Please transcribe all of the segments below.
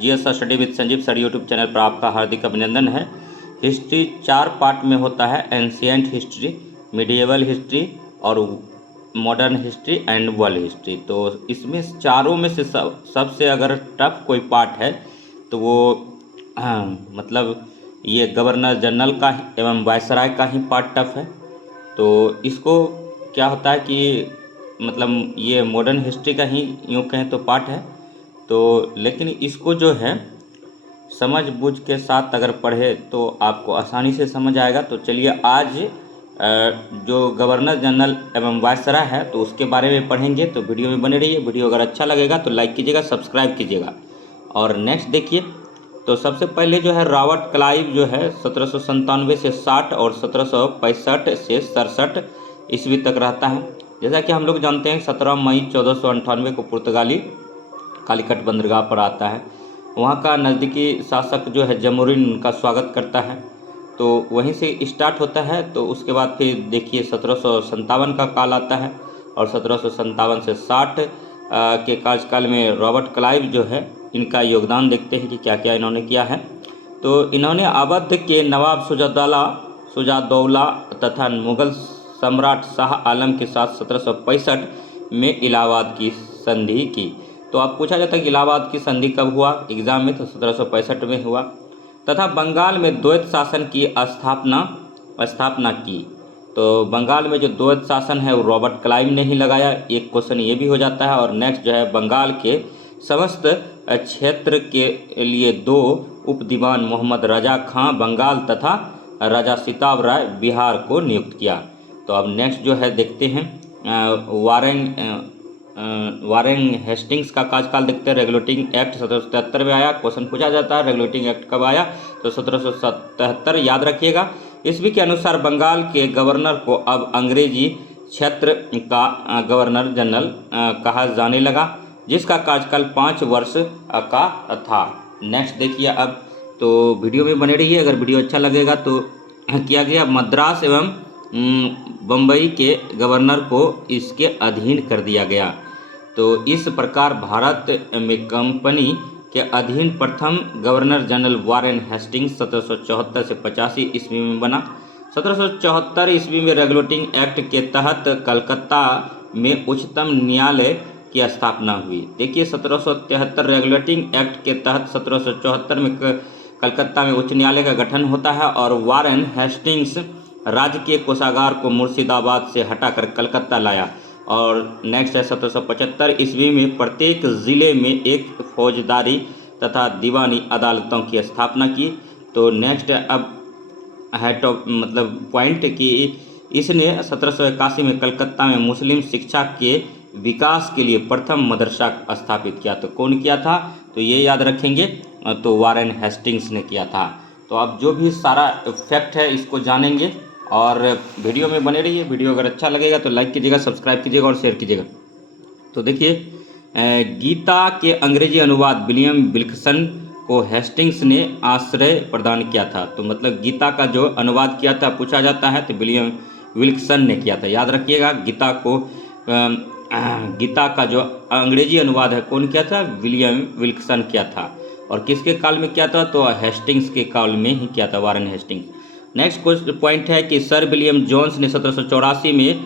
GS study with Sanjeev sir YouTube channel पर आपका हार्दिक अभिनंदन है। हिस्ट्री 4 पार्ट में होता है, एंशियंट हिस्ट्री, मिडिएवल हिस्ट्री और modern history and world history. तो इसमें चारों में से सबसे अगर टफ कोई पार्ट है तो वो मतलब ये गवर्नर जनरल का एवं वायसराय का ही पार्ट टफ है। तो इसको क्या होता है कि मतलब ये मॉडर्न हिस्ट्री का ही यूँ कहें तो पार्ट है। तो लेकिन इसको जो है समझ बूझ के साथ अगर पढ़े तो आपको आसानी से समझ आएगा। तो चलिए आज जो गवर्नर जनरल एवं वायसराय है तो उसके बारे में पढ़ेंगे। तो वीडियो में बने रहिए। वीडियो अगर अच्छा लगेगा तो लाइक कीजिएगा, सब्सक्राइब कीजिएगा। और नेक्स्ट देखिए, तो सबसे पहले जो है रॉबर्ट क्लाइव जो है 1797 से 60 और 1765 से 67 ईस्वी तक रहता है। जैसा कि हम लोग जानते हैं 17 मई 1498 को पुर्तगाली कालीकट बंदरगाह पर आता है। वहाँ का नज़दीकी शासक जो है जमोरिन उनका स्वागत करता है। तो वहीं से स्टार्ट होता है। तो उसके बाद फिर देखिए 1757 का काल आता है और 1757 से 60 के कार्यकाल में रॉबर्ट क्लाइव जो है इनका योगदान देखते हैं कि क्या क्या इन्होंने किया है। तो इन्होंने अवध के नवाब शुजादौला तथा मुग़ल सम्राट शाह आलम के साथ 1765 में इलाहाबाद की संधि की। तो अब पूछा जाता है कि इलाहाबाद की संधि कब हुआ एग्जाम में, तो 1765 में हुआ। तथा बंगाल में द्वैत शासन की स्थापना की। तो बंगाल में जो द्वैत शासन है वो रॉबर्ट क्लाइव ने ही लगाया। एक क्वेश्चन ये भी हो जाता है। और नेक्स्ट जो है बंगाल के समस्त क्षेत्र के लिए 2 उप दीवान मोहम्मद रजा खां बंगाल तथा राजा सिताब राय बिहार को नियुक्त किया। तो अब नेक्स्ट जो है देखते हैं वारेन हेस्टिंग्स का कार्यकाल देखते हैं। रेगुलेटिंग एक्ट 1773 में आया। क्वेश्चन पूछा जाता है रेगुलेटिंग एक्ट कब आया, तो 1777 याद रखिएगा। ईस्वी के अनुसार बंगाल के गवर्नर को अब अंग्रेजी क्षेत्र का गवर्नर जनरल कहा जाने लगा, जिसका कार्यकाल 5 वर्ष का था। नेक्स्ट देखिए अब, तो वीडियो में बने रहिए। अगर वीडियो अच्छा लगेगा तो किया गया मद्रास एवं बम्बई के गवर्नर को इसके अधीन कर दिया गया। तो इस प्रकार भारत में कंपनी के अधीन प्रथम गवर्नर जनरल वारेन हेस्टिंग्स 1774 से 85 ईस्वी में बना। 1774 ईस्वी में रेगुलेटिंग एक्ट के तहत कलकत्ता में उच्चतम न्यायालय की स्थापना हुई। देखिए 1773 रेगुलेटिंग एक्ट के तहत 1774 में कलकत्ता में उच्च न्यायालय का गठन होता है और वारेन हेस्टिंग्स राजकीय कोषागार को मुर्शिदाबाद से हटाकर कलकत्ता लाया। और नेक्स्ट है 1775 ईस्वी में प्रत्येक ज़िले में एक फौजदारी तथा दीवानी अदालतों की स्थापना की। तो नेक्स्ट अब है तो मतलब पॉइंट कि इसने 1781 में कलकत्ता में मुस्लिम शिक्षा के विकास के लिए प्रथम मदरसा स्थापित किया। तो कौन किया था, तो ये याद रखेंगे, तो वारेन हेस्टिंग्स ने किया था। तो अब जो भी सारा फैक्ट है इसको जानेंगे और वीडियो में बने रहिए। वीडियो अगर अच्छा लगेगा तो लाइक कीजिएगा, सब्सक्राइब कीजिएगा और शेयर कीजिएगा। तो देखिए गीता के अंग्रेजी अनुवाद विलियम विल्सन को हेस्टिंग्स ने आश्रय प्रदान किया था। तो मतलब गीता का जो अनुवाद किया था पूछा जाता है तो विलियम विल्सन ने किया था। याद रखिएगा गीता का जो अंग्रेजी अनुवाद है कौन किया था, विलियम विल्सन किया था। और किसके काल में किया था, तो हेस्टिंग्स के काल में ही किया था, वारेन हेस्टिंग्स। नेक्स्ट पॉइंट है कि सर विलियम जोन्स ने 1784 में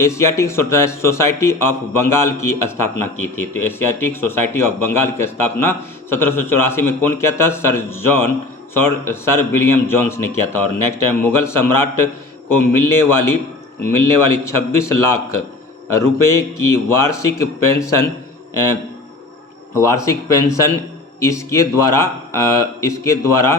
एशियाटिक सोसाइटी ऑफ बंगाल की स्थापना की थी। तो एशियाटिक सोसाइटी ऑफ बंगाल की स्थापना 1784 में कौन किया था, सर विलियम जोन्स ने किया था। और नेक्स्ट है मुगल सम्राट को मिलने वाली 26 लाख रुपए की वार्षिक पेंशन इसके द्वारा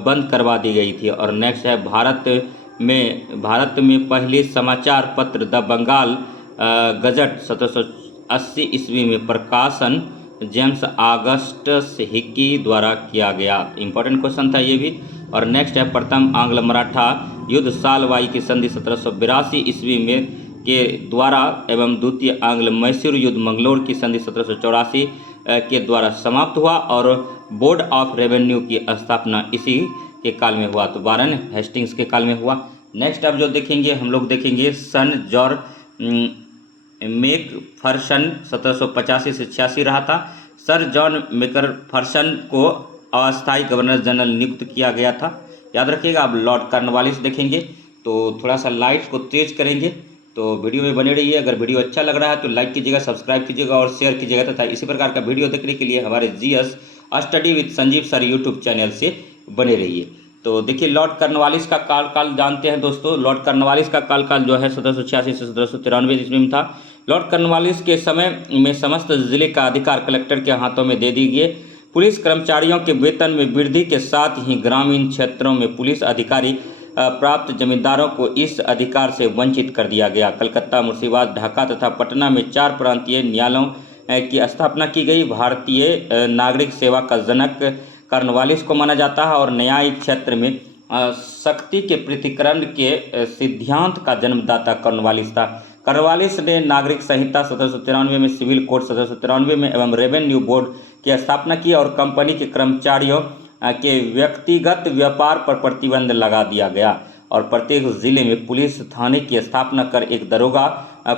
बंद करवा दी गई थी। और नेक्स्ट है भारत में पहले समाचार पत्र द बंगाल गजट 1780 ईस्वी में प्रकाशन जेम्स ऑगस्टस हिक्की द्वारा किया गया। इंपॉर्टेंट क्वेश्चन था ये भी। और नेक्स्ट है प्रथम आंग्ल मराठा युद्ध सालवाई की संधि 1782 ईस्वी में के द्वारा एवं द्वितीय आंग्ल मैसूर युद्ध मंगलोर की संधि 1784 के द्वारा समाप्त हुआ। और बोर्ड ऑफ रेवेन्यू की स्थापना इसी के काल में हुआ। तो वारेन हेस्टिंग्स के काल में हुआ। नेक्स्ट अब जो देखेंगे हम लोग देखेंगे सन जॉर्ज मैकफर्सन 1785 से 86 रहा था। सर जॉन मैकफर्सन को अस्थायी गवर्नर जनरल नियुक्त किया गया था। याद रखिएगा। अब लॉर्ड कॉर्नवालिस देखेंगे तो थोड़ा सा लाइट को तेज करेंगे, तो वीडियो में बने रहिए। अगर वीडियो अच्छा लग रहा है तो लाइक कीजिएगा, सब्सक्राइब कीजिएगा और शेयर कीजिएगा तथा इसी प्रकार का वीडियो देखने के लिए हमारे GS study with Sanjeev sir YouTube channel से बने रहिए। तो देखिए, लॉर्ड कॉर्नवालिस का काल जानते हैं दोस्तों। लॉर्ड कॉर्नवालिस का काल जो है 1786 से 1793 ईस्वी में था। लॉर्ड कॉर्नवालिस के समय में समस्त जिले का अधिकार कलेक्टर के हाथों में दे दी गई। पुलिस कर्मचारियों के वेतन में वृद्धि के साथ ही ग्रामीण क्षेत्रों में पुलिस अधिकारी प्राप्त जमींदारों को इस अधिकार से वंचित कर दिया गया। कलकत्ता, मुर्शिदाबाद, ढाका तथा पटना में 4 प्रांतीय न्यायालयों की स्थापना की गई। भारतीय नागरिक सेवा का जनक कॉर्नवालिस को माना जाता है और न्यायिक क्षेत्र में सख्ती के पृथक्करण के सिद्धांत का जन्मदाता कॉर्नवालिस था। कॉर्नवालिस ने नागरिक संहिता 1793 में, सिविल कोड 1793 में एवं रेवेन्यू बोर्ड की स्थापना की और कंपनी के कर्मचारियों के व्यक्तिगत व्यापार पर प्रतिबंध लगा दिया गया और प्रत्येक जिले में पुलिस थाने की स्थापना कर एक दरोगा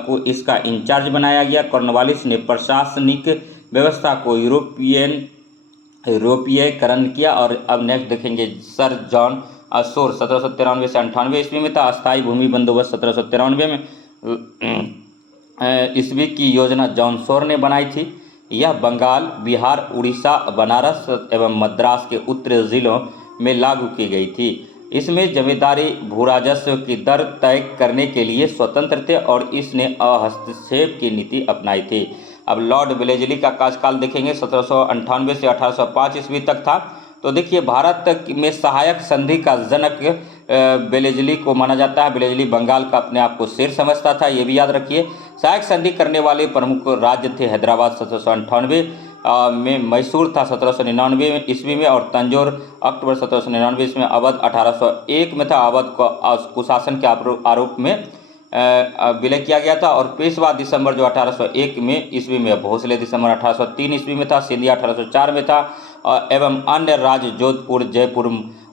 को इसका इंचार्ज बनाया गया। कॉर्नवालिस ने प्रशासनिक व्यवस्था को यूरोपीयकरण किया। और अब नेक्स्ट देखेंगे सर जॉन शोर 1793 से 98 ईस्वी में था। अस्थायी भूमि बंदोबस्त 1793 में ईस्वी की योजना जॉन शोर ने बनाई थी। यह बंगाल, बिहार, उड़ीसा, बनारस एवं मद्रास के उत्तरी जिलों में लागू की गई थी। इसमें जमींदारी भूराजस्व की दर तय करने के लिए स्वतंत्र थे और इसने हस्तक्षेप की नीति अपनाई थी। अब लॉर्ड वेलेस्ली का कार्यकाल देखेंगे 1798 से 1805 ईस्वी तक था। तो देखिए, भारत में सहायक संधि का जनक वेलेस्ली को माना जाता है। वेलेस्ली बंगाल का अपने आप को शेर समझता था, ये भी याद रखिए। सहायक संधि करने वाले प्रमुख राज्य थे हैदराबाद 1798 में, मैसूर था 1799 ईस्वी में और तंजौर अक्टूबर 1799 ईस्वी में। अवध 1801 में था। अवध को कुशासन के आरोप में विलय किया गया था। और पेशवा दिसंबर जो 1801 में ईस्वी में, भोसले दिसंबर 1803 ईस्वी में था। सिंधिया 1804 में था। एवं अन्य राज्य जोधपुर, जयपुर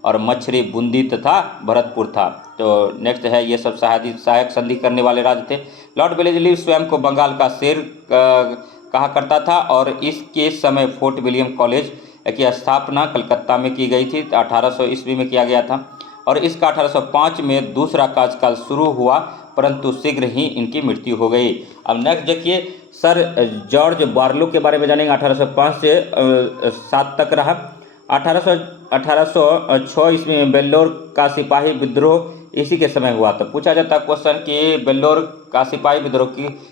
और मछरी, बूंदी तथा भरतपुर था। तो नेक्स्ट है, ये सब सहायक संधि करने वाले राज्य थे। लॉर्ड वेलेस्ली स्वयं को बंगाल का शेर कहा करता था और इसके समय फोर्ट विलियम कॉलेज की स्थापना कलकत्ता में की गई थी। 1800 ईस्वी में किया गया था और इसका 1805 में दूसरा कार्यकाल शुरू हुआ, परंतु शीघ्र ही इनकी मृत्यु हो गई। अब नेक्स्ट देखिए, सर जॉर्ज बार्लो के बारे में जानेंगे। 1805 से 7 तक रहा। 1806 ईस्वी में बेल्लोर का सिपाही विद्रोह इसी के समय हुआ। तो पूछा जाता क्वेश्चन कि बेल्लोर का सिपाही विद्रोह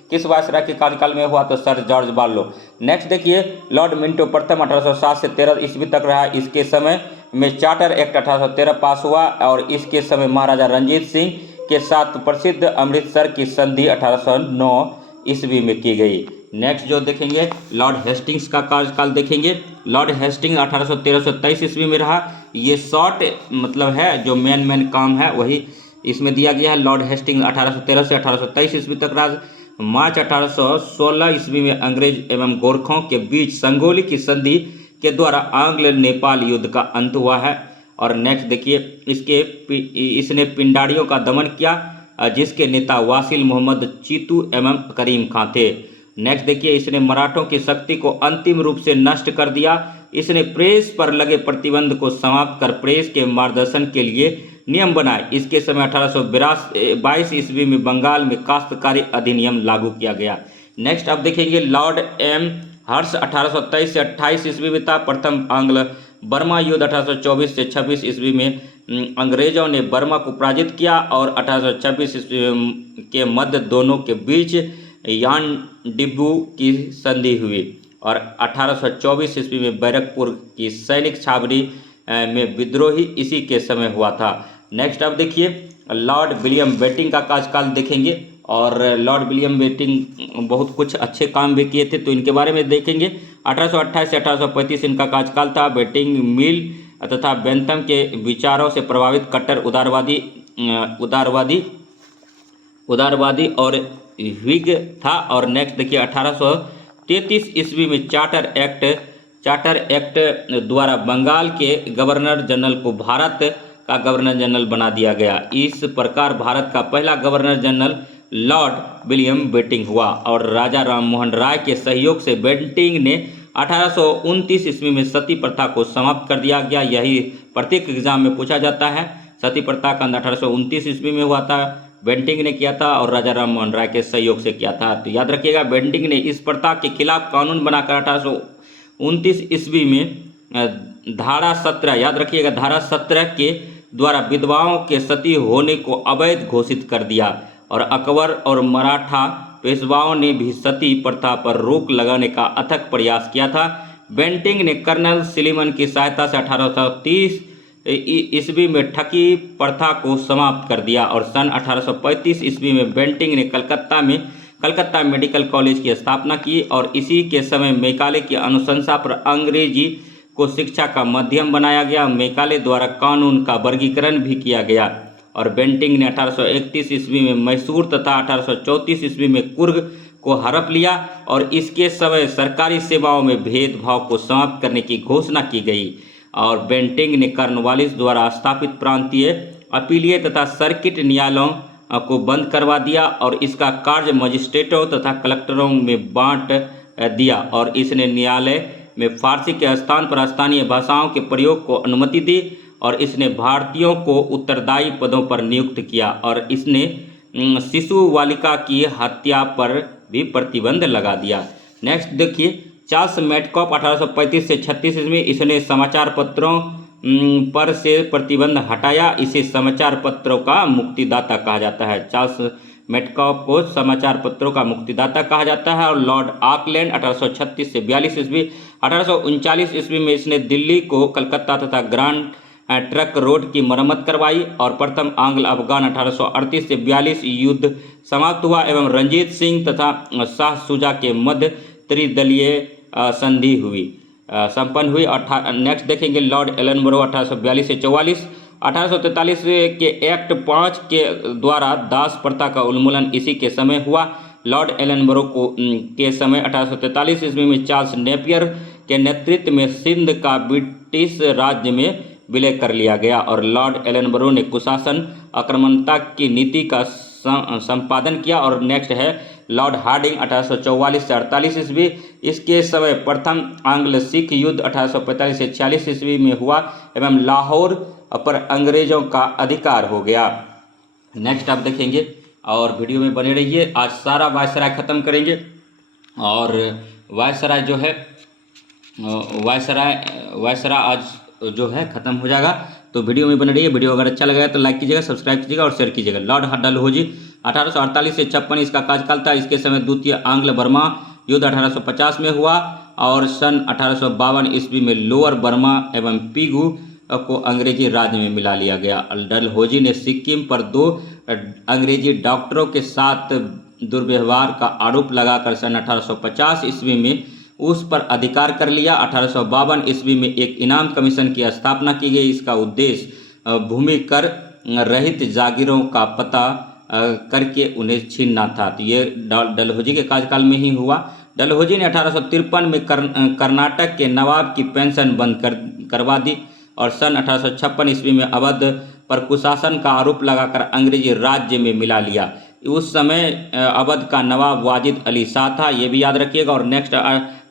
किस वायसराय के कार्यकाल में हुआ, तो सर जॉर्ज बार्लो। नेक्स्ट देखिए, लॉर्ड मिंटो प्रथम 1807 से 13 ईस्वी तक रहा। इसके समय में चार्टर एक्ट 1813 पास हुआ और इसके समय महाराजा रंजीत सिंह के साथ प्रसिद्ध अमृतसर की संधि 1809 ईस्वी में की गई। नेक्स्ट जो देखेंगे, लॉर्ड हेस्टिंग्स का कार्यकाल देखेंगे। लॉर्ड हेस्टिंग्स 1813 से 23 ईस्वी में रहा। ये शॉर्ट मतलब है, जो मेन काम है वही इसमें दिया गया है। लॉर्ड हेस्टिंग्स 1813 से 1823 ईस्वी तक राज। मार्च 1816 ईस्वी में अंग्रेज एवं गोरखों के बीच संगोली की संधि के द्वारा आंग्ल नेपाल युद्ध का अंत हुआ है। और नेक्स्ट देखिए, इसने पिंडारियों का दमन किया, जिसके नेता वासिल मोहम्मद चीतू एवं करीम खां थे। नेक्स्ट देखिए, इसने मराठों की शक्ति को अंतिम रूप से नष्ट कर दिया। इसने प्रेस पर लगे प्रतिबंध को समाप्त कर प्रेस के मार्गदर्शन के लिए नियम बनाए। इसके समय 1822 ईस्वी में बंगाल में काश्तकारी अधिनियम लागू किया गया। नेक्स्ट अब देखेंगे, लॉर्ड एम हर्ष 1823 से 28 ईस्वी में था। प्रथम आंग्ल बर्मा युद्ध 1824 से 26 ईस्वी में अंग्रेजों ने बर्मा को पराजित किया और 1826 ईस्वी के मध्य दोनों के बीच यानडिब्बू की संधि हुई और 1824 ईस्वी में बैरकपुर की सैनिक छावनी में विद्रोही इसी के समय हुआ था। नेक्स्ट अब देखिए, लॉर्ड विलियम बेटिंग का कार्यकाल देखेंगे और लॉर्ड विलियम बेटिंग बहुत कुछ अच्छे काम भी किए थे, तो इनके बारे में देखेंगे। 1828 से 1835 इनका कार्यकाल था। बेटिंग मिल तथा बेंथम के विचारों से प्रभावित कट्टर उदारवादी और व्हिग था। और नेक्स्ट देखिए, 1833 ईस्वी में चार्टर एक्ट द्वारा बंगाल के गवर्नर जनरल को भारत का गवर्नर जनरल बना दिया गया। इस प्रकार भारत का पहला governor general Lord William Bentinck हुआ और राजा राम मोहन राय के सहयोग से बेटिंग ने 1829 ईस्वी में सती प्रथा को समाप्त कर दिया गया। यही प्रत्येक एग्जाम में पूछा जाता है। सती प्रथा का 1829 ईस्वी में हुआ था, बेंटिंक ने किया था और राजा राम मोहन राय के सहयोग से किया था। तो याद रखिएगा, बेंटिंक ने इस प्रथा के खिलाफ कानून बनाकर 1829 ईस्वी में धारा 17, याद रखिएगा, धारा 17 के द्वारा विधवाओं के सती होने को अवैध घोषित कर दिया। और अकबर और मराठा पेशवाओं ने भी सती प्रथा पर रोक लगाने का अथक प्रयास किया था। बेंटिंक ने कर्नल सिलीमन की सहायता से 1830 ईस्वी में ठगी प्रथा को समाप्त कर दिया और सन 1835 ईस्वी में बेंटिंक ने कलकत्ता मेडिकल कॉलेज की स्थापना की और इसी के समय मैकाले की अनुशंसा पर अंग्रेजी को शिक्षा का माध्यम बनाया गया। मैकाले द्वारा कानून का वर्गीकरण भी किया गया और बेंटिंक ने 1831 ईस्वी में मैसूर तथा 1834 ईस्वी में कुर्ग को हड़प लिया और इसके समय सरकारी सेवाओं में भेदभाव को समाप्त करने की घोषणा की गई। और बेंटिंक ने कॉर्नवालिस द्वारा स्थापित प्रांतीय अपीलीय तथा सर्किट न्यायालयों को बंद करवा दिया और इसका कार्य मजिस्ट्रेटों तथा कलेक्टरों में बांट दिया और इसने न्यायालय में फारसी के स्थान पर स्थानीय भाषाओं के प्रयोग को अनुमति दी और इसने भारतीयों को उत्तरदायी पदों पर नियुक्त किया और इसने शिशु बालिका की हत्या पर भी प्रतिबंध लगा दिया। नेक्स्ट देखिए, चार्ल्स मेडकॉफ 1835 से 36 में इसने समाचार पत्रों पर से प्रतिबंध हटाया। इसे समाचार पत्रों का मुक्तिदाता कहा जाता है। चार्ल्स मेडकॉफ को समाचार पत्रों का मुक्तिदाता कहा जाता है। और लॉर्ड ऑकलैंड 1836 से 42 ईस्वी, 1839 ईस्वी में इसने दिल्ली को कलकत्ता तथा ग्रांड ट्रक रोड की मरम्मत करवाई और प्रथम आंग्ल अफगान 1838 से 42 युद्ध समाप्त हुआ एवं रंजीत सिंह तथा शाह शुजा के मध्य त्रिदलीय संधि संपन्न हुई। नेक्स्ट देखेंगे, लॉर्ड एलनबरो 1842 से 44, 1843 के एक्ट 5 के द्वारा दास प्रथा का उन्मूलन इसी के समय हुआ। लॉर्ड एलनबरो के समय 1843 ईस्वी में चार्ल्स नेपियर के नेतृत्व में सिंध का ब्रिटिश राज्य में विलय कर लिया गया और लॉर्ड एलनबरो ने कुशासन आक्रामकता की नीति का संपादन किया। और नेक्स्ट है लॉर्ड हार्डिंग 1844 से 48 ईस्वी, इसके समय प्रथम आंग्ल सिख युद्ध 1845 से 46 ईस्वी में हुआ एवं लाहौर पर अंग्रेजों का अधिकार हो गया। नेक्स्ट आप देखेंगे और वीडियो में बने रहिए। आज सारा वायसराय ख़त्म करेंगे और वायसराय जो है वायसराय आज जो है ख़त्म हो जाएगा। तो वीडियो में बने रहिए। वीडियो अगर अच्छा लगा तो लाइक कीजिएगा, सब्सक्राइब कीजिएगा और शेयर कीजिएगा। लॉर्ड डलहौजी 1848 से 56 इसका कार्यकाल था। इसके समय द्वितीय आंग्ल बर्मा युद्ध 1850 में हुआ और सन 1852 ईस्वी में लोअर बर्मा एवं पीगू को अंग्रेजी राज में मिला लिया गया। डलहौजी ने सिक्किम पर 2 अंग्रेजी डॉक्टरों के साथ दुर्व्यवहार का आरोप लगाकर सन 1850 ईस्वी में उस पर अधिकार कर लिया। 1852 ईस्वी में एक इनाम कमीशन की स्थापना की गई। इसका उद्देश्य भूमि कर रहित जागीरों का पता करके उन्हें छीनना था। तो ये डलहौजी के कार्यकाल में ही हुआ। डलहौजी ने 1853 में कर्नाटक के नवाब की पेंशन बंद करवा दी और सन 1856 ईस्वी में अवध पर कुशासन का आरोप लगाकर अंग्रेजी राज्य में मिला लिया। उस समय अवध का नवाब वाजिद अली शाह था, ये भी याद रखिएगा। और नेक्स्ट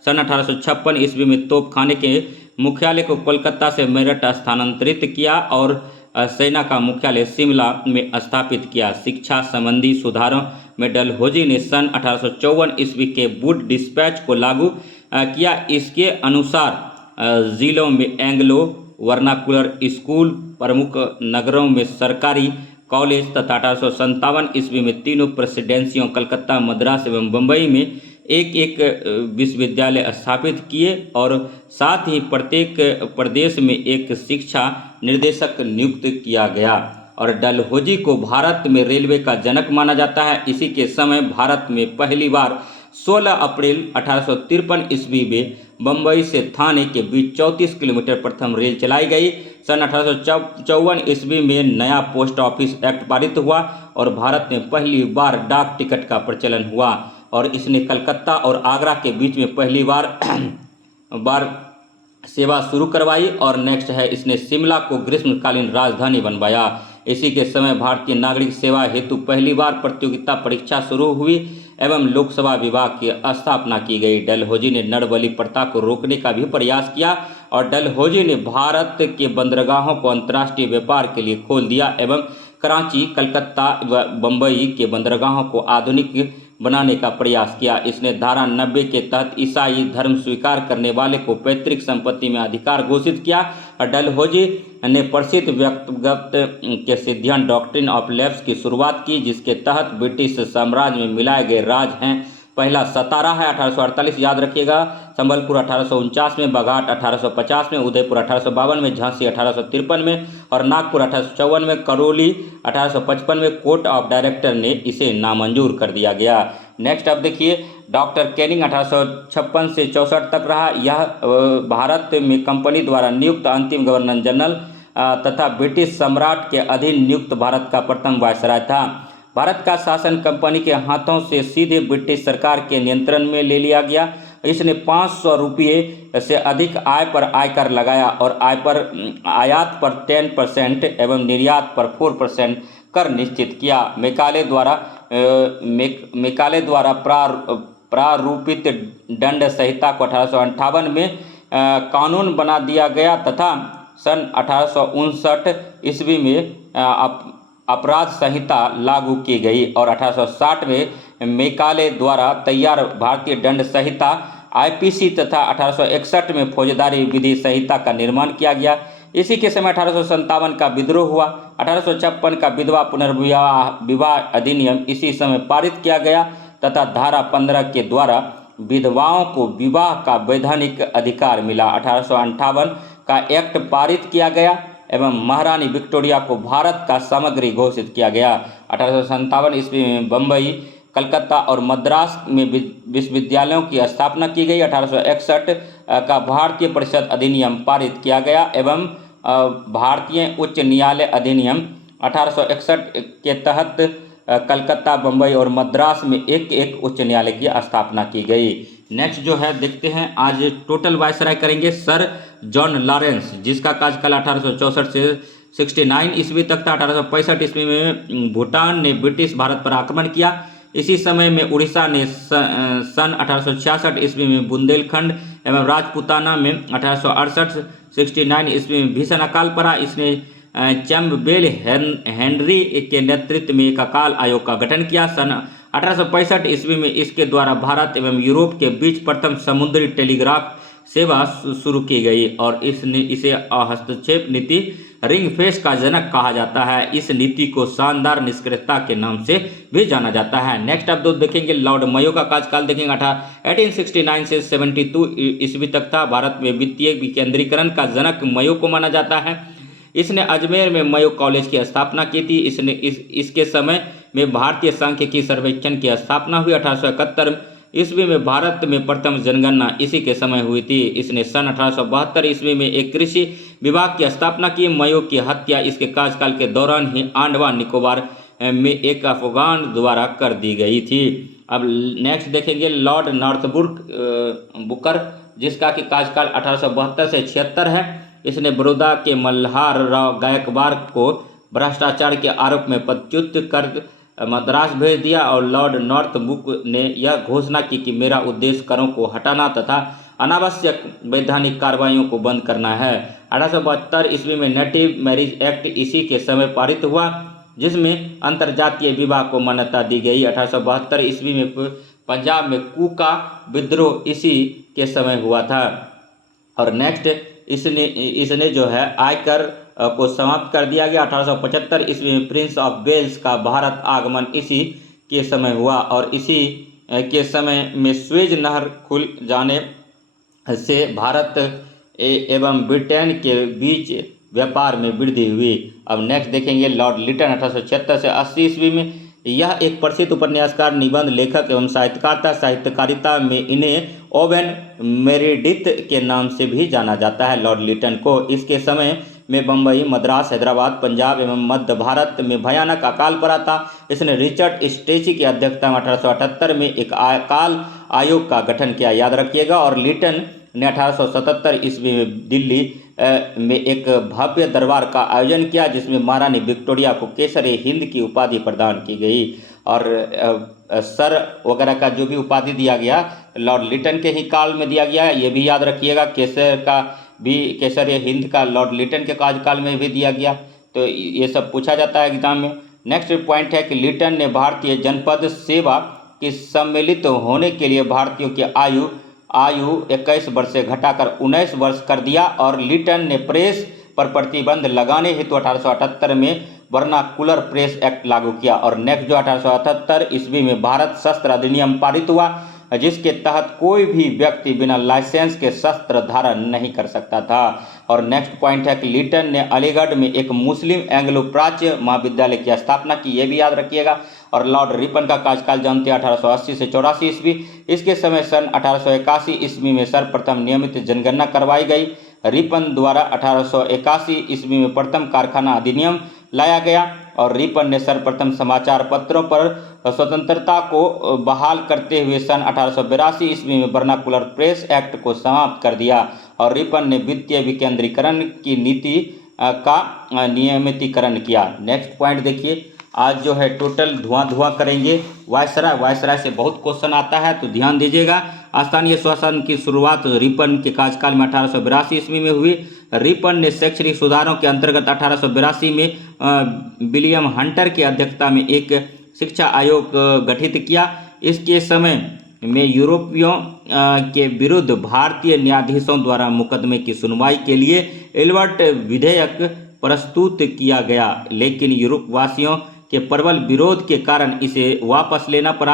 सन 1856 ईस्वी में तोपखाने के मुख्यालय को कोलकाता से मेरठ स्थानांतरित किया और सेना का मुख्यालय शिमला में स्थापित किया। शिक्षा संबंधी सुधारों में डलहौजी ने सन 1854 ईस्वी के वुड डिस्पैच को लागू किया। इसके अनुसार जिलों में एंग्लो वर्नाकुलर स्कूल, प्रमुख नगरों में सरकारी कॉलेज तथा 1857 ईस्वी में तीनों प्रेसिडेंसियों कलकत्ता, मद्रास एवं बम्बई में एक विश्वविद्यालय स्थापित किए और साथ ही प्रत्येक प्रदेश में एक शिक्षा निर्देशक नियुक्त किया गया। और डलहौजी को भारत में रेलवे का जनक माना जाता है। इसी के समय भारत में पहली बार 16 अप्रैल 1853 ईस्वी में बम्बई से थाने के बीच 34 किलोमीटर प्रथम रेल चलाई गई। सन 1854 ईस्वी में नया पोस्ट ऑफिस एक्ट पारित हुआ और भारत में पहली बार डाक टिकट का प्रचलन हुआ और इसने कलकत्ता और आगरा के बीच में पहली बार सेवा शुरू करवाई। और नेक्स्ट है, इसने शिमला को ग्रीष्मकालीन राजधानी बनवाया। इसी के समय भारतीय नागरिक सेवा हेतु पहली बार प्रतियोगिता परीक्षा शुरू हुई। एवं लोकसभा विभाग की स्थापना की गई। डलहौजी ने नरबली प्रथा को रोकने का भी प्रयास किया और डलहौजी ने भारत के बंदरगाहों को अंतर्राष्ट्रीय व्यापार के लिए खोल दिया एवं कराची, कलकत्ता व बम्बई के बंदरगाहों को आधुनिक बनाने का प्रयास किया। इसने धारा 90 के तहत ईसाई धर्म स्वीकार करने वाले को पैतृक संपत्ति में अधिकार घोषित किया और डलहौजी ने प्रसिद्ध व्यक्तिगत के सिद्धांत डॉक्ट्रिन ऑफ लैप्स की शुरुआत की, जिसके तहत ब्रिटिश साम्राज्य में मिलाए गए राज्य हैं। पहला सतारा है 1848, याद रखिएगा, संबलपुर 1849 में, बघाट 1850 में, उदयपुर 1852 में, झांसी 1853 में और नागपुर 1854 में, करौली 1855 में कोर्ट ऑफ डायरेक्टर ने इसे नामंजूर कर दिया गया। नेक्स्ट अब देखिए, डॉक्टर कैनिंग 1856 से 64 तक रहा। यह भारत में कंपनी द्वारा नियुक्त अंतिम गवर्नर जनरल तथा ब्रिटिश सम्राट के अधीन नियुक्त भारत का प्रथम वायसराय था। भारत का शासन कंपनी के हाथों से सीधे ब्रिटिश सरकार के नियंत्रण में ले लिया गया। इसने 500 रुपये से अधिक आय पर आयकर लगाया और आयात पर 10% एवं निर्यात पर 4% कर निश्चित किया। मैकाले द्वारा प्रारूपित दंड संहिता को 1858 में कानून बना दिया गया तथा सन 1859 ईस्वी में अपराध संहिता लागू की गई और 1860 में मैकाले द्वारा तैयार भारतीय दंड संहिता आईपीसी तथा 1861 में फौजदारी विधि संहिता का निर्माण किया गया। इसी के समय 1857 का विद्रोह हुआ। 1856 का विधवा पुनर्विवाह अधिनियम इसी समय पारित किया गया तथा धारा 15 के द्वारा विधवाओं को विवाह का वैधानिक अधिकार मिला। 1858 का एक्ट पारित किया गया एवं महारानी विक्टोरिया को भारत का सामग्री घोषित किया गया। 1857 ईस्वी में बम्बई, कलकत्ता और मद्रास में विश्वविद्यालयों की स्थापना की गई। 1861 का भारतीय परिषद अधिनियम पारित किया गया एवं भारतीय उच्च न्यायालय अधिनियम 1861 के तहत कलकत्ता, बम्बई और मद्रास में एक उच्च न्यायालय की स्थापना की गई। नेक्स्ट जो है देखते हैं, आज टोटल वायसराय करेंगे सर जॉन लॉरेंस, जिसका कार्यकाल 1864 से 69 ईस्वी तक था। 1865 ईस्वी में भूटान ने ब्रिटिश भारत पर आक्रमण किया। इसी समय में उड़ीसा ने सन 1866 ईस्वी में बुंदेलखंड एवं राजपूताना में 1868-69 ईस्वी में भीषण अकाल पड़ा। इसने चैम्बेल हेनरी के नेतृत्व में एक अकाल आयोग का गठन किया। सन 1865 ईस्वी में इसके द्वारा भारत एवं यूरोप के बीच प्रथम समुद्री टेलीग्राफ सेवा शुरू की गई और इसे हस्तक्षेप नीति रिंग फेंस का जनक कहा जाता है। इस नीति को शानदार निष्क्रियता के नाम से भी जाना जाता है। नेक्स्ट आप दो देखेंगे, लॉर्ड मयो का कार्यकाल देखेंगे। 1869 से 72 ईस्वी तक था। भारत में वित्तीय विकेंद्रीकरण का जनक मयो को माना जाता है। इसने अजमेर में मयो कॉलेज की स्थापना की थी। इसके समय में भारतीय सांख्यिकी सर्वेक्षण की स्थापना हुई। 1871 ईस्वी में भारत में प्रथम जनगणना इसी के समय हुई थी। इसने सन 1872 ईस्वी में एक कृषि विभाग की स्थापना की। मयो की हत्या इसके कार्यकाल के दौरान ही अंडमान निकोबार में एक अफगान द्वारा कर दी गई थी। अब नेक्स्ट देखेंगे, लॉर्ड बुकर, जिसका कि कार्यकाल 1872 से 76 है। इसने बड़ौदा के मल्हार राव गायकवाड़ को भ्रष्टाचार के आरोप में पदच्युत कर मद्रास भेज दिया और लॉर्ड नॉर्थब्रुक ने यह घोषणा की कि मेरा उद्देश्य करों को हटाना तथा अनावश्यक वैधानिक कार्रवाइयों को बंद करना है। 1872 ईस्वी में नेटिव मैरिज एक्ट इसी के समय पारित हुआ, जिसमें अंतर्जातीय विवाह को मान्यता दी गई। 1872 ईस्वी में पंजाब में कूका विद्रोह इसी के समय हुआ था। और नेक्स्ट इसने जो है आयकर को समाप्त कर दिया गया। 1875 ईस्वी में प्रिंस ऑफ वेल्स का भारत आगमन इसी के समय हुआ और इसी के समय में स्वेज नहर खुल जाने से भारत एवं ब्रिटेन के बीच व्यापार में वृद्धि हुई। अब नेक्स्ट देखेंगे, लॉर्ड लिटन 1876 से 80 ईस्वी में। यह एक प्रसिद्ध उपन्यासकार, निबंध लेखक एवं साहित्यकार था। साहित्यकारिता में इन्हें ओवेन मेरेडिथ के नाम से भी जाना जाता है। लॉर्ड लिटन को इसके समय में बम्बई, मद्रास, हैदराबाद, पंजाब एवं मध्य भारत में भयानक अकाल पड़ा था। इसने रिचर्ड स्टेची की अध्यक्षता में 1878 में एक अकाल आयोग का गठन किया, याद रखिएगा। और लिटन ने 1877 ईस्वी में दिल्ली में एक भव्य दरबार का आयोजन किया, जिसमें महारानी विक्टोरिया को केसर-ए-हिंद की उपाधि प्रदान की गई। और सर वगैरह का जो भी उपाधि दिया गया लॉर्ड लिटन के ही काल में दिया गया। ये भी याद रखिएगा, केसर या हिंद का लॉर्ड लिटन के कार्यकाल में भी दिया गया। तो ये सब पूछा जाता है एग्जाम में। नेक्स्ट पॉइंट है कि लिटन ने भारतीय जनपद सेवा की सम्मिलित होने के लिए भारतीयों की आयु 21 वर्ष से घटाकर 19 वर्ष कर दिया, और लिटन ने प्रेस पर प्रतिबंध लगाने हेतु 1878 में वर्नाकुलर प्रेस एक्ट लागू किया। और नेक्स्ट जो 1878 ईस्वी में भारत शस्त्र अधिनियम पारित हुआ, जिसके तहत कोई भी व्यक्ति बिना लाइसेंस के शस्त्र धारण नहीं कर सकता था। और नेक्स्ट पॉइंट है कि लिटन ने अलीगढ़ में एक मुस्लिम एंग्लो प्राच्य महाविद्यालय की स्थापना की, ये भी याद रखिएगा। और लॉर्ड रिपन का कार्यकाल जानते हैं 1880 से 84 ईस्वी। इसके समय सन 1881 ईस्वी में सर्वप्रथम नियमित जनगणना करवाई गई। रिपन द्वारा 1881 ईस्वी में प्रथम कारखाना अधिनियम लाया गया, और रिपन ने सर्वप्रथम समाचार पत्रों पर स्वतंत्रता को बहाल करते हुए सन 1882 ईस्वी में वर्नाकुलर प्रेस एक्ट को समाप्त कर दिया। और रिपन ने वित्तीय विकेंद्रीकरण की नीति का नियमितीकरण किया। नेक्स्ट पॉइंट देखिए, आज जो है टोटल धुआं करेंगे वायसराय से बहुत क्वेश्चन आता है, तो ध्यान दीजिएगा। स्थानीय शासन की शुरुआत रिपन के कार्यकाल में 1882 ईस्वी में हुई। रिपन ने शैक्षणिक सुधारों के अंतर्गत 1882 में विलियम हंटर की अध्यक्षता में एक शिक्षा आयोग गठित किया। इसके समय में यूरोपियों के विरुद्ध भारतीय न्यायाधीशों द्वारा मुकदमे की सुनवाई के लिए एल्बर्ट विधेयक प्रस्तुत किया गया, लेकिन यूरोपवासियों के प्रबल विरोध के कारण इसे वापस लेना पड़ा।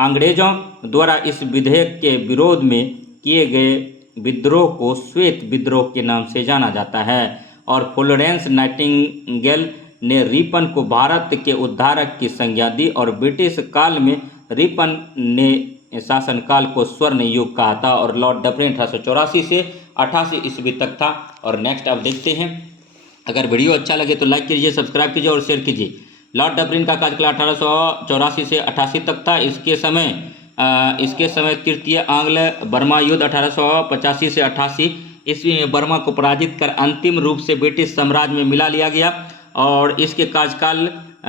अंग्रेजों द्वारा इस विधेयक के विरोध में किए गए विद्रोह को श्वेत विद्रोह के नाम से जाना जाता है। और फ्लोरेंस नाइटिंगेल ने रिपन को भारत के उद्धारक की संज्ञा दी, और ब्रिटिश काल में रिपन ने शासनकाल को स्वर्ण युग कहा था। और लॉर्ड डफरिन 1884 से 88 ईस्वी तक था। और नेक्स्ट आप देखते हैं, अगर वीडियो अच्छा लगे तो लाइक कीजिए, सब्सक्राइब कीजिए और शेयर कीजिए। लॉर्ड डफरिन का कार्यकाल 1884 से 88 तक था। इसके समय तृतीय आंग्ल बर्मा युद्ध 1885 से 88 ईस्वी में बर्मा को पराजित कर अंतिम रूप से ब्रिटिश साम्राज्य में मिला लिया गया। और इसके कार्यकाल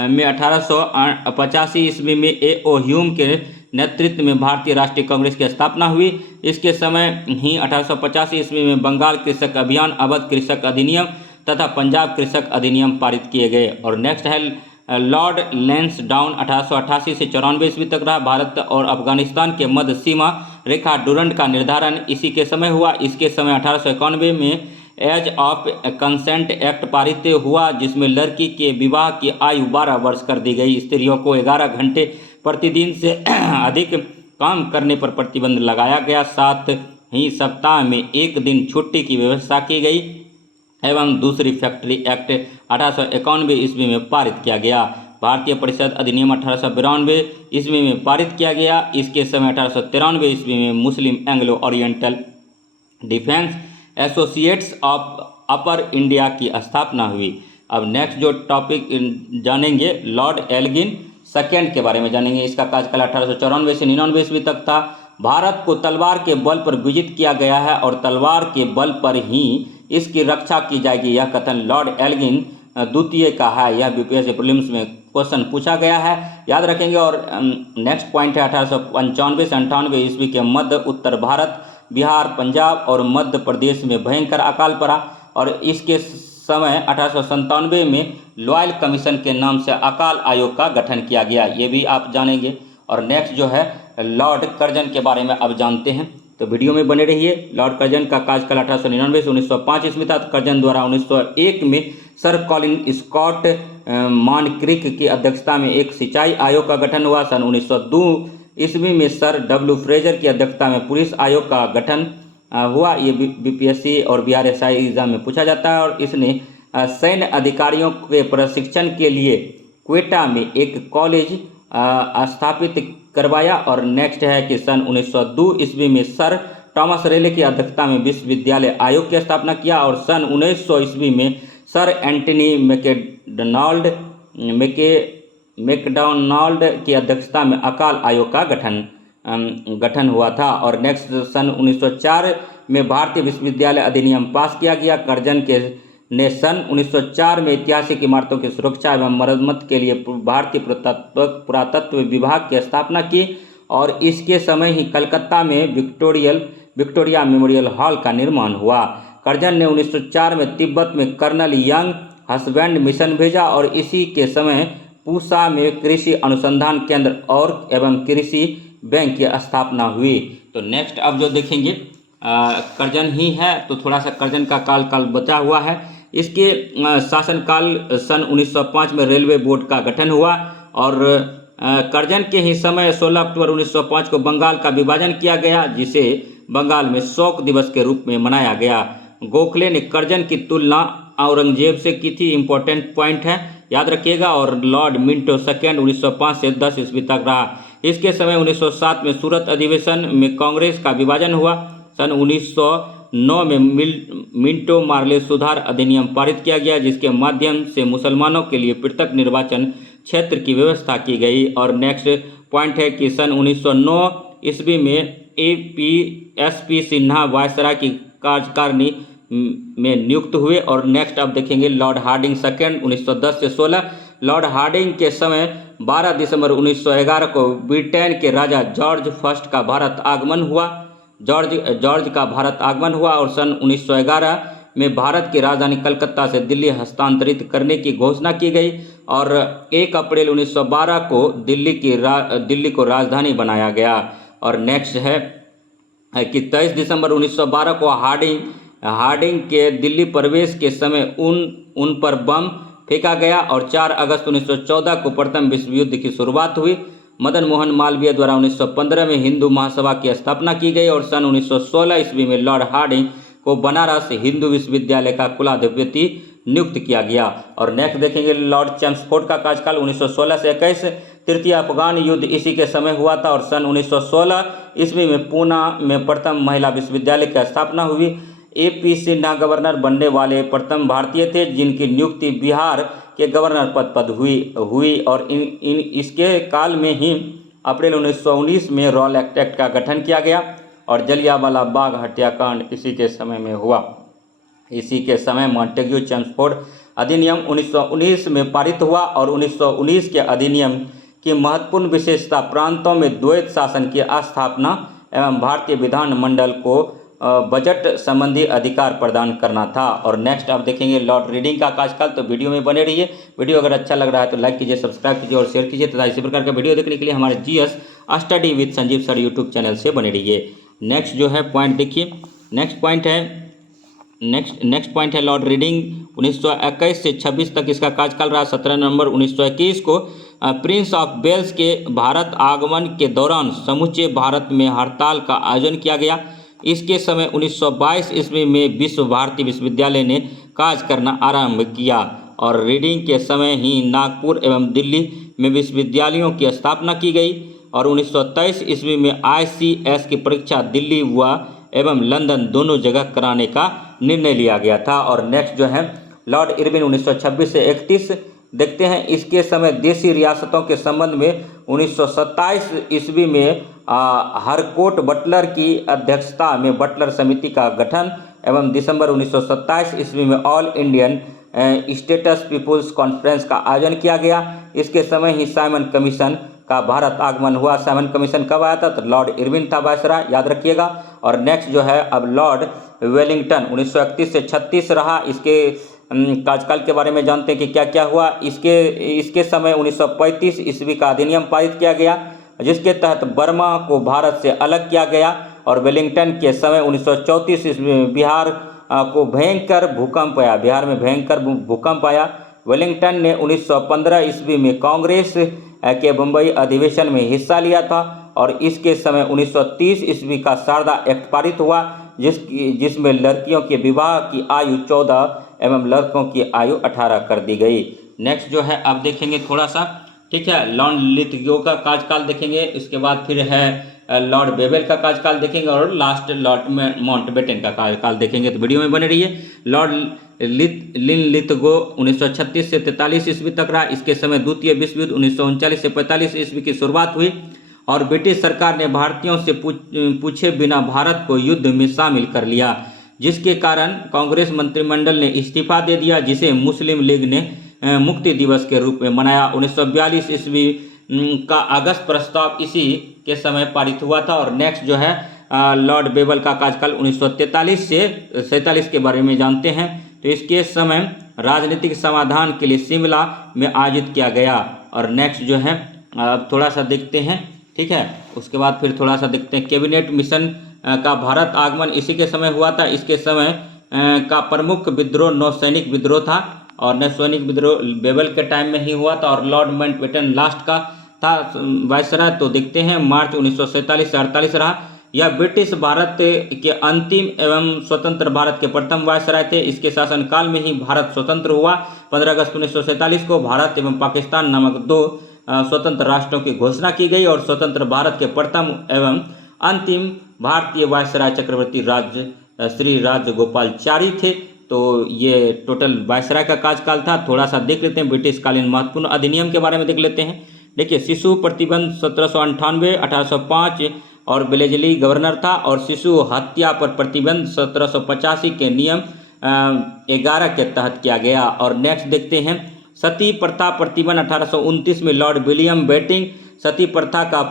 में 1885 ईस्वी में ए.ओ. ह्यूम के नेतृत्व में भारतीय राष्ट्रीय कांग्रेस की स्थापना हुई। इसके समय ही 1885 ईस्वी में बंगाल कृषक अभियान, अवध कृषक अधिनियम तथा पंजाब कृषक अधिनियम पारित किए गए। और नेक्स्ट है लॉर्ड लैंसडाउन 1888 से 94 ईस्वी तक रहा। भारत और अफगानिस्तान के मध्य सीमा रेखा डुरंड का निर्धारण इसी के समय हुआ। इसके समय 1891 में एज ऑफ कंसेंट एक्ट पारित हुआ, जिसमें लड़की के विवाह की आयु 12 वर्ष कर दी गई। स्त्रियों को 11 घंटे प्रतिदिन से अधिक काम करने पर प्रतिबंध लगाया गया। साथ ही सप्ताह में एक दिन छुट्टी की व्यवस्था की गई एवं दूसरी फैक्ट्री एक्ट 1891 ईस्वी में पारित किया गया। भारतीय परिषद अधिनियम 1892 ईस्वी में पारित किया गया। इसके समय 1893 ईस्वी में Muslim Anglo Oriental Defence Associates of Upper India की स्थापना हुई। अब नेक्स्ट जो टॉपिक जानेंगे, लॉर्ड एल्गिन सेकेंड के बारे में जानेंगे। इसका कार्यकाल 1894 से 99 ईस्वी तक था। भारत को तलवार के बल पर विजित किया गया है और तलवार के बल पर ही इसकी रक्षा की जाएगी, यह कथन लॉर्ड एल्गिन द्वितीय का है। यह बीपीएससी प्रीलिम्स में क्वेश्चन पूछा गया है, याद रखेंगे। और नेक्स्ट पॉइंट है 1895 से 98 ईस्वी के मध्य उत्तर भारत, बिहार, पंजाब और मध्य प्रदेश में भयंकर अकाल पड़ा। और इसके समय 1897 में लॉयल कमीशन के नाम से अकाल आयोग का गठन किया गया, ये भी आप जानेंगे। और नेक्स्ट जो है लॉर्ड कर्जन के बारे में अब जानते हैं, तो वीडियो में बने रहिए। लॉर्ड कर्जन का कार्यकाल 1899 से 1905 ईस्वी तक। कर्जन द्वारा 1901 में सर कॉलिन स्कॉट मॉनक्रिक की अध्यक्षता में एक सिंचाई आयोग का गठन हुआ। सन 1902 ईस्वी में सर डब्ल्यू फ्रेजर की अध्यक्षता में पुलिस आयोग का गठन हुआ। ये बीपीएससी और बीआरएसआई एग्जाम में पूछा जाता है। और इसने सैन्य अधिकारियों के प्रशिक्षण के लिए क्वेटा में एक कॉलेज स्थापित करवाया। और नेक्स्ट है कि सन 1902 ईस्वी में सर थॉमस रेले की अध्यक्षता में विश्वविद्यालय आयोग की स्थापना किया। और सन 1900 ईस्वी में सर एंटनी मैकडॉनल्ड की अध्यक्षता में अकाल आयोग का गठन हुआ था। और नेक्स्ट सन 1904 में भारतीय विश्वविद्यालय अधिनियम पास किया गया। कर्जन के ने सन 1904 में ऐतिहासिक इमारतों की सुरक्षा एवं मरम्मत के लिए भारतीय पुरातत्व विभाग की स्थापना की और इसके समय ही कलकत्ता में विक्टोरिया मेमोरियल हॉल का निर्माण हुआ। कर्जन ने 1904 में तिब्बत में कर्नल यंग हसबैंड मिशन भेजा और इसी के समय पूसा में कृषि अनुसंधान केंद्र और एवं कृषि बैंक की स्थापना हुई। तो नेक्स्ट अब जो देखेंगे कर्जन ही है, तो थोड़ा सा कर्जन का काल बचा हुआ है। इसके शासनकाल सन 1905 में रेलवे बोर्ड का गठन हुआ और कर्जन के ही समय 16 अक्टूबर 1905 को बंगाल का विभाजन किया गया, जिसे बंगाल में शोक दिवस के रूप में मनाया गया। गोखले ने कर्जन की तुलना औरंगजेब से की थी, इंपॉर्टेंट पॉइंट है, याद रखिएगा। और लॉर्ड मिंटो सेकेंड 1905 से 10 ईस्वी तक रहा। इसके समय 1907 में सूरत अधिवेशन में कांग्रेस का विभाजन हुआ। सन 1909 में मिंटो मार्ले सुधार अधिनियम पारित किया गया, जिसके माध्यम से मुसलमानों के लिए पृथक निर्वाचन क्षेत्र की व्यवस्था की गई। और नेक्स्ट पॉइंट है कि सन 1909 ईस्वी में एसपी सिन्हा वायसराय की कार्यकारिणी में नियुक्त हुए। और नेक्स्ट अब देखेंगे लॉर्ड हार्डिंग सेकेंड 1910 से 16। लॉर्ड हार्डिंग के समय 12 दिसंबर 1911 को ब्रिटेन के राजा जॉर्ज फर्स्ट का भारत आगमन हुआ। जॉर्ज का भारत आगमन हुआ और सन 1911 में भारत की राजधानी कलकत्ता से दिल्ली हस्तांतरित करने की घोषणा की गई और 1 अप्रैल 1912 को दिल्ली को राजधानी बनाया गया। और नेक्स्ट है कि 23 दिसंबर 1912 को हार्डिंग के दिल्ली प्रवेश के समय उन पर बम फेंका गया और 4 अगस्त 1914 को प्रथम विश्व युद्ध की शुरुआत हुई। मदन मोहन मालवीय द्वारा 1915 में हिंदू महासभा की स्थापना की गई और सन 1916 ईस्वी में लॉर्ड हार्डिंग को बनारस हिंदू विश्वविद्यालय का कुलाधिपति नियुक्त किया गया। और नेक्स्ट देखेंगे लॉर्ड चेम्सफोर्ड का कार्यकाल 1916 से 21। तृतीय अफगान युद्ध इसी के समय हुआ था और सन 1916 ईस्वी में पूना में प्रथम महिला विश्वविद्यालय की स्थापना हुई। AP सिन्हा गवर्नर बनने वाले प्रथम भारतीय थे जिनकी नियुक्ति बिहार के गवर्नर पद पर हुई और इसके काल में ही अप्रैल 1919 में रॉल एक्ट का गठन किया गया और जलियांवाला बाग हत्याकांड इसी के समय में हुआ। इसी के समय मॉन्टेग्यू चेम्सफोर्ड अधिनियम 1919 में पारित हुआ और 1919 के अधिनियम की महत्वपूर्ण विशेषता प्रांतों में द्वैत शासन की स्थापना एवं भारतीय विधानमंडल को बजट संबंधी अधिकार प्रदान करना था। और नेक्स्ट आप देखेंगे लॉर्ड रीडिंग का कार्यकाल। तो वीडियो में बने रहिए। वीडियो अगर अच्छा लग रहा है तो लाइक कीजिए, सब्सक्राइब कीजिए और शेयर कीजिए तथा इसी प्रकार का वीडियो देखने के लिए हमारे GS study with Sanjeev sir YouTube channel से बने रहिए। नेक्स्ट जो है पॉइंट देखिए, नेक्स्ट पॉइंट है लॉर्ड रीडिंग 1921 से 26 तक इसका कार्यकाल रहा। 17 नवंबर 1921 को प्रिंस ऑफ वेल्स के भारत आगमन के दौरान समूचे भारत में हड़ताल का आयोजन किया गया। इसके समय 1922 ईस्वी में विश्व भारती विश्वविद्यालय ने कार्य करना आरंभ किया और रीडिंग के समय ही नागपुर एवं दिल्ली में विश्वविद्यालयों की स्थापना की गई और 1923 ईस्वी में ICS की परीक्षा दिल्ली हुआ एवं लंदन दोनों जगह कराने का निर्णय लिया गया था। और नेक्स्ट जो है लॉर्ड इरविन 1926 से 31 देखते हैं। इसके समय देशी रियासतों के संबंध में 1927 ईस्वी में हरकोट बटलर की अध्यक्षता में बटलर समिति का गठन एवं दिसंबर 1927 ईस्वी में All Indian States Peoples Conference का आयोजन किया गया। इसके समय ही साइमन कमीशन का भारत आगमन हुआ। साइमन कमीशन कब आया था? तो लॉर्ड इरविन था वायसराय, याद रखिएगा। और नेक्स्ट जो है अब लॉर्ड वेलिंगटन 1931 से 36 रहा। इसके कार्यकाल के बारे में जानते हैं कि क्या क्या हुआ। इसके समय 1935 ईस्वी का अधिनियम पारित किया गया जिसके तहत बर्मा को भारत से अलग किया गया और वेलिंगटन के समय 1934 ईस्वी में बिहार को भयंकर भूकंप आया। बिहार में भयंकर भूकंप आया। वेलिंगटन ने 1915 ईस्वी में कांग्रेस के बम्बई अधिवेशन में हिस्सा लिया था और इसके समय 1930 ईस्वी का शारदा एक्ट पारित हुआ जिसमें लड़कियों के विवाह की आयु 14 एवं लड़कों की आयु 18 कर दी गई। नेक्स्ट जो है आप देखेंगे थोड़ा सा, ठीक है, लॉर्ड लिथगो का कार्यकाल देखेंगे। इसके बाद फिर है लॉर्ड बेबल का कार्यकाल देखेंगे और लास्ट लॉर्ड माउंटबेटन का कार्यकाल देखेंगे। तो वीडियो में बने रहिए। लॉर्ड लिथगो 1936 से 43 ईस्वी तक रहा। इसके समय द्वितीय विश्व युद्ध 1939 से 45 ईस्वी की शुरुआत हुई और ब्रिटिश सरकार ने भारतीयों से पूछे बिना भारत को युद्ध में शामिल कर लिया। जिसके कारण कांग्रेस मंत्रिमंडल ने इस्तीफा दे दिया, जिसे मुस्लिम लीग ने मुक्ति दिवस के रूप में मनाया। 1942 ईस्वी का अगस्त प्रस्ताव इसी के समय पारित हुआ था। और नेक्स्ट जो है लॉर्ड बेबल का कार्यकाल 1943 से 47 के बारे में जानते हैं। तो इसके समय राजनीतिक समाधान के लिए शिमला में आयोजित किया गया। और नेक्स्ट जो है अब थोड़ा सा देखते हैं, ठीक है। उसके बाद फिर थोड़ा सा देखते हैं कैबिनेट मिशन का भारत आगमन इसी के समय हुआ था। इसके समय का प्रमुख विद्रोह नौसैनिक विद्रोह था, और नौसैनिक विद्रोह बेबल के टाइम में ही हुआ था। और लॉर्ड माउंटबेटन लास्ट का था वायसराय। तो देखते हैं मार्च 1947 से 48 रहा। यह ब्रिटिश भारत के अंतिम एवं स्वतंत्र भारत के प्रथम वायसराय थे। इसके शासनकाल में ही भारत स्वतंत्र हुआ। 15 अगस्त 1947 को भारत एवं पाकिस्तान नामक दो स्वतंत्र राष्ट्रों की घोषणा की गई। और स्वतंत्र भारत के प्रथम एवं अंतिम भारतीय वायसराय चक्रवर्ती श्री राजगोपालचारी थे। तो ये टोटल वायसराय का कार्यकाल था। थोड़ा सा देख लेते हैं ब्रिटिश कालीन महत्वपूर्ण अधिनियम के बारे में देख लेते हैं। देखिए, शिशु प्रतिबंध 1798 1805 और ब्लेजली गवर्नर था। और शिशु हत्या पर प्रतिबंध 1785 के नियम 11 के तहत किया गया। और नेक्स्ट देखते हैं सती प्रथा प्रतिबंध 1829 में लॉर्ड विलियम बेटिंग सती प्रथा का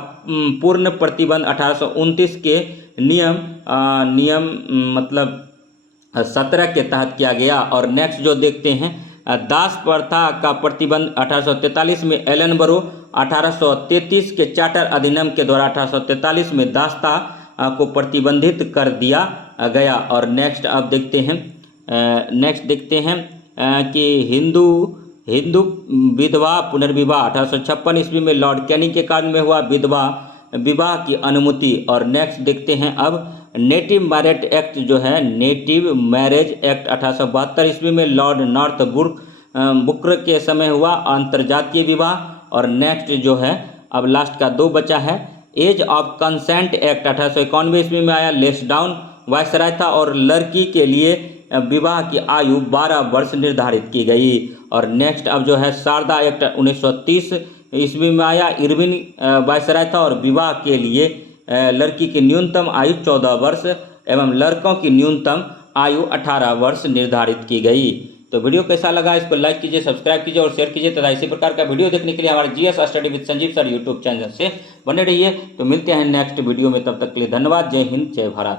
पूर्ण प्रतिबंध 1829 के नियम मतलब 17 के तहत किया गया। और नेक्स्ट जो देखते हैं दास प्रथा का प्रतिबंध 1843 में एलनबरो 1833 के चार्टर अधिनियम के द्वारा 1843 में दासता को प्रतिबंधित कर दिया गया। और नेक्स्ट अब देखते हैं कि हिंदू विधवा पुनर्विवाह 1856 ईस्वी में लॉर्ड कैनिंग के काल में हुआ विवाह की अनुमति। और नेक्स्ट देखते हैं अब नेटिव मैरिज एक्ट जो है नेटिव मैरिज एक्ट 1872 ईस्वी में लॉर्ड नॉर्थ बुकर के समय हुआ अंतर्जातीय विवाह। और नेक्स्ट जो है अब लास्ट का 2 बचा है एज ऑफ कंसेंट एक्ट 1891 ईस्वी में आया। लेसडाउन वायसराय था। और लड़की के लिए विवाह की आयु 12 वर्ष निर्धारित की गई। और नेक्स्ट अब जो है शारदा एक्ट 1930 ईस्वी में आया। इरविन वायसराय था। और विवाह के लिए लड़की की न्यूनतम आयु 14 वर्ष एवं लड़कों की न्यूनतम आयु 18 वर्ष निर्धारित की गई। तो वीडियो कैसा लगा इसको लाइक कीजिए, सब्सक्राइब कीजिए और शेयर कीजिए तथा इसी प्रकार का वीडियो देखने के लिए हमारे GS study with Sanjeev sir YouTube channel से बने रहिए। तो मिलते हैं नेक्स्ट वीडियो में, तब तक के लिए धन्यवाद। जय हिंद, जय भारत।